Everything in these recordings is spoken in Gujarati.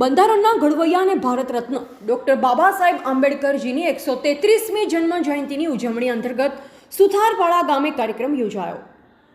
બંધારણના ઘડવૈયા અને ભારત રત્ન ડૉક્ટર બાબા સાહેબ આંબેડકરજીની 133મી જન્મ જયંતિની ઉજવણી અંતર્ગત સુથારપાડા ગામે કાર્યક્રમ યોજાયો।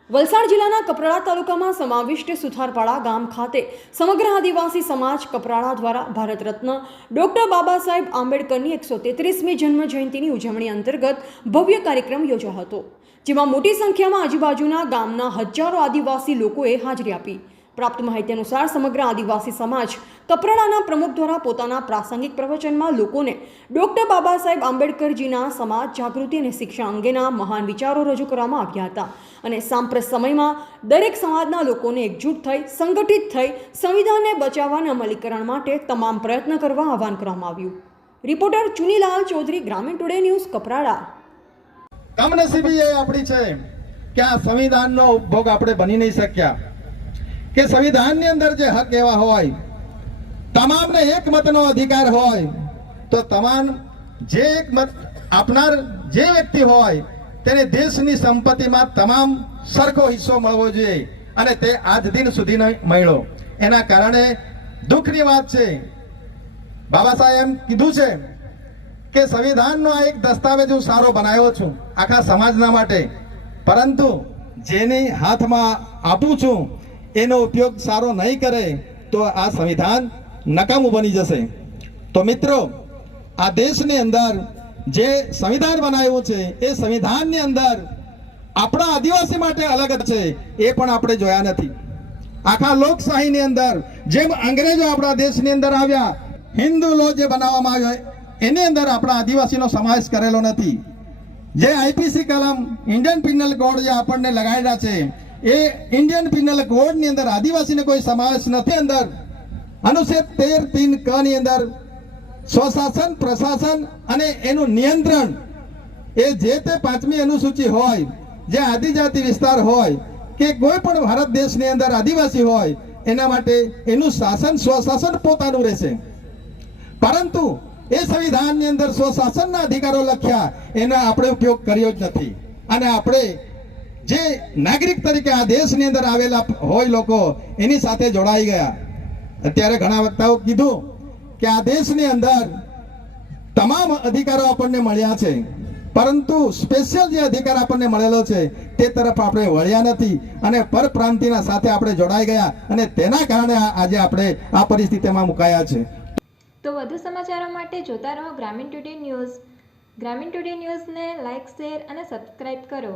વલસાડ જિલ્લાના કપરાડા તાલુકામાં સમાવિષ્ટ સુથારપાડા ગામ ખાતે સમગ્ર આદિવાસી સમાજ કપરાડા દ્વારા ભારત રત્ન ડૉક્ટર બાબા સાહેબ આંબેડકરની 133મી જન્મ જયંતિની ઉજવણી અંતર્ગત ભવ્ય કાર્યક્રમ યોજાયો હતો, જેમાં મોટી સંખ્યામાં આજુબાજુના ગામના હજારો આદિવાસી લોકોએ હાજરી આપી। प्राप्त माहिती अनुसार समग्र आदिवासी समाज कपराड़ा प्रमुख द्वारा पोताना प्रासंगिक प्रवचन में लोकोने डॉक्टर बाबा साहेब आंबेडकरजीना समाज जागृति और शिक्षा अंगेना महान विचारों रजू करवामां आव्या हता अने सांप्रत समय में दरेक समाजना लोकोने एकजूट थई संगठित थई संविधानने बचाववा अने अमलीकरण माटे तमाम प्रयत्न करवा आह्वान करवामां आव्युं। रिपोर्टर चुनीलाल चौधरी, ग्रामीण टुडे न्यूज, कपराड़ा। कमनसीबी ए आपणी छे के आ संविधाननो उपभोग आपणे बनी नहीं शक्या કે સંવિધાનની અંદર જે હક એવા હોય, તમામને એક મતનો અધિકાર હોય, તો તમામ જે એક મત આપનાર જે વ્યક્તિ હોય તેને દેશની સંપત્તિમાં તમામ સરખો હિસ્સો મળવો જોઈએ અને તે આજ દિન સુધી ન મળ્યો। એના કારણે દુઃખની વાત છે। બાબા સાહેબ કીધું છે કે સંવિધાનનો આ એક દસ્તાવેજ હું સારો બનાવ્યો છું આખા સમાજના માટે, પરંતુ જેની હાથમાં આપું છું એનો ઉપયોગ સારો નહીં કરે તો આ સંવિધાન નકામું બની જશે। તો મિત્રો, આ દેશની અંદર જે સંવિધાન બનાવ્યું છે એ સંવિધાનની અંદર આપણા આદિવાસી માટે અલગ છે, એ પણ આપણે જોયા નથી। આખા લોકશાહીની અંદર જેમ અંગ્રેજો આપણા દેશની અંદર આવ્યા, હિન્દુ લો જે બનાવવામાં આવ્યો એની અંદર આપણા આદિવાસીનો સમાવેશ કરેલો નથી। જે આઈપીસી કલમ ઇન્ડિયન પિનલ કોડ જે આપણને લગાડ્યા છે એ इंडियन पिनल कोड ની અંદર આદિવાસીને કોઈ સમાવેશ નથી। અંદર અનુચ્છેદ 13(3) ક ની અંદર સ્વશાસન, પ્રશાસન અને એનું નિયંત્રણ એ જે તે 5મી અનુસૂચિ હોય, જે આદિજાતિ વિસ્તાર હોય કે કોઈ પણ ભારત દેશની અંદર આદિવાસી હોય એના માટે એનું શાસન, સ્વશાસન પોતાનું રહેશે। પરંતુ એ સંવિધાનની અંદર સ્વશાસનના અધિકારો લખ્યા એનો આપણે ઉપયોગ કર્યો જ નથી અને આપણે જે નાગરિક તરીકે આ દેશની અંદર આવેલા હોય લોકો એની સાથે જોડાઈ ગયા। અત્યારે ઘણા વક્તાઓ કીધું કે આ દેશની અંદર તમામ અધિકારો આપણને મળ્યા છે, પરંતુ સ્પેશિયલ જે અધિકાર આપણને મળેલો છે તે તરફ આપણે વળ્યા નથી અને પરપ્રાંતિના સાથે આપણે જોડાઈ ગયા અને તેના કારણે આજે આપણે આ પરિસ્થિતિમાં મુકાયા છે। તો વધુ સમાચારો માટે જોતા રહો ગ્રામીણ ટુડે ન્યૂઝ। ગ્રામીણ ટુડે ન્યૂઝને લાઇક, શેર અને સબસ્ક્રાઇબ કરો।